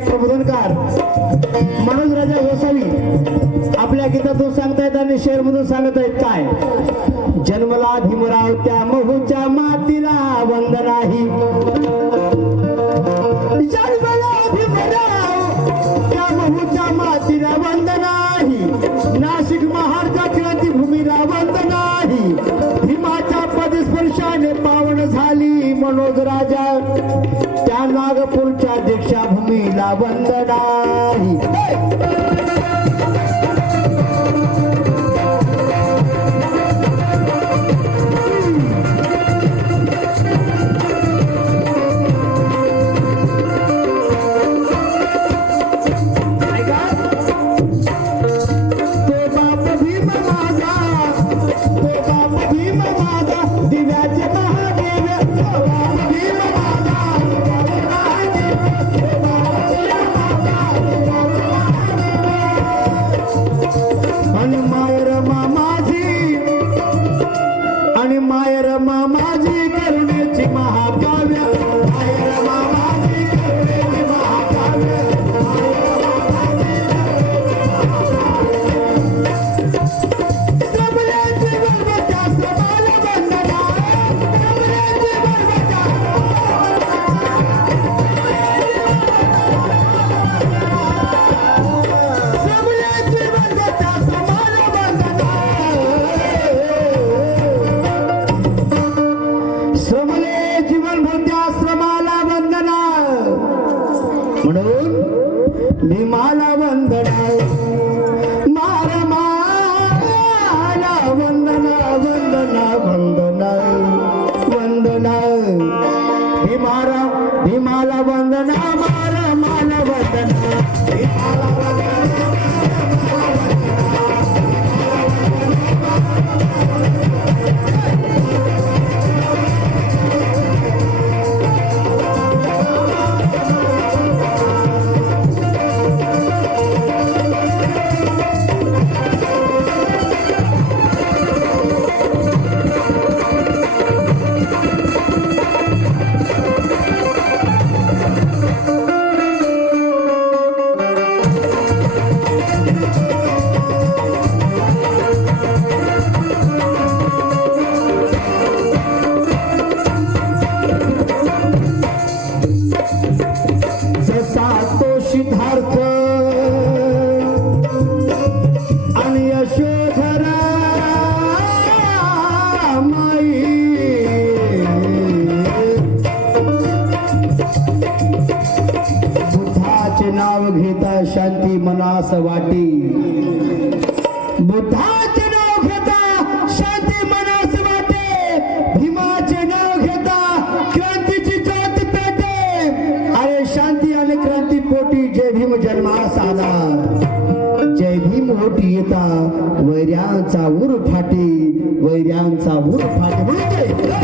गायक प्रबोधनकार मनोज राजा गोसावी आपल्या गीतातून सांगतायत आणि शेर मधून सांगत आहेत काय. जन्मला भीमराव त्या महूच्या मातीला वंदनाही. जन्मला भीमराव त्या महूच्या मातीला वंदनाही. नाशिक महाराजा क्रांतीभूमीला वंदनाही. भीमाच्या पदस्पर्शाने पावन झाली मनोज राजा त्या नागपूरच्या दीक्षाभूमीला वंदनाही. भीमाला वंदना मार माला वंदना वंदना वंदना वंदना. भीमाला वंदना मार माला वंदना. भीमाला वंदना शांती मनास वाटी. बुद्धाचे नाव घेता शांती मनास वाटे. भीमाचे नाव घेता क्रांतीची ज्योत पेटे. अरे शांती आणि क्रांती पोटी जय भीम जन्मास आला. जय भीम होती येता वैर्यांचा उर फाटे. वैर्यांचा उर फाटे म्हणते.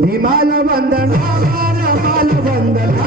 भीमाला वंदना माला वंदना.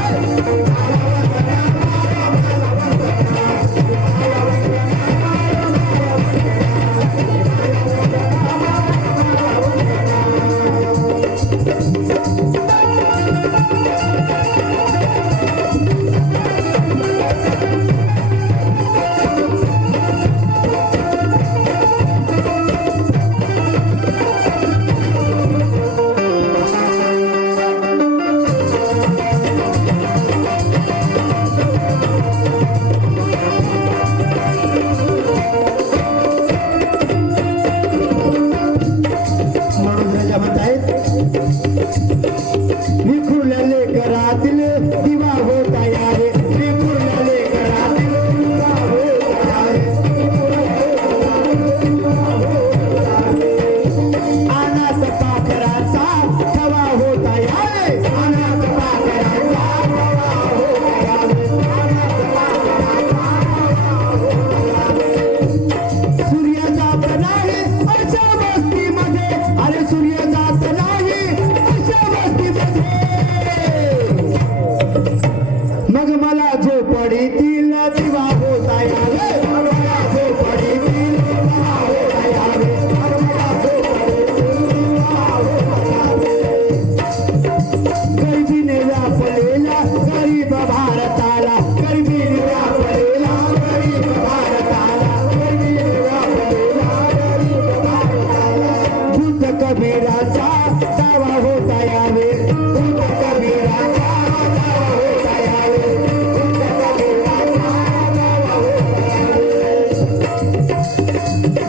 कबीराचा दावा होता यावे संत कबीराचा दावा होता यावे संत कबीराचा दावा होता यावे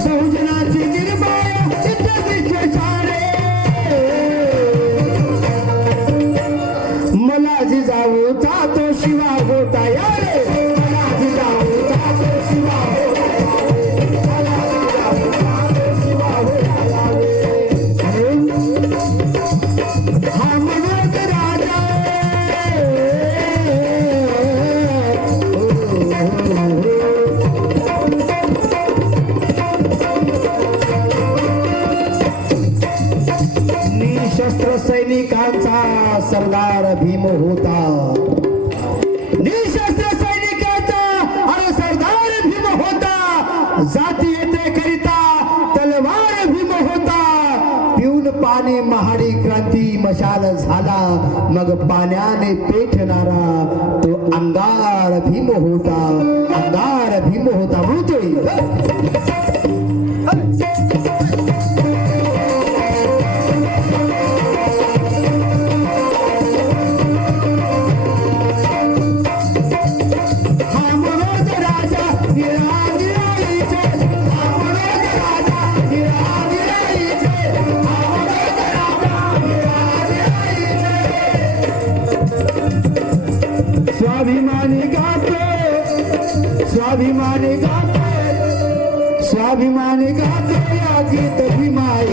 बहुजनाची निर्भय इत्यादीचे सारे मला जिजाऊचा तो शिवा होता यावे मला जिजाऊचा तो शिवा होता यावे मला जिजाऊचा तो शिवा होता यावे हा मनोज राजा निशस्त्र सैनिकांचा सरदार भीम होता निशस्त्र सैनिकांचा अरे सरदार भीम होता जाती येते करिता तलवार भीम होता पिऊन पाणी महाडी क्रांती मशाल झाला मग पाण्याने पेटणारा तो अंगार भीम होता अंगार भीम होता म्हणतोय स्वाभिमानी गातो स्वाभिमानी गातो स्वाभिमानी गातो या गीत भीमाई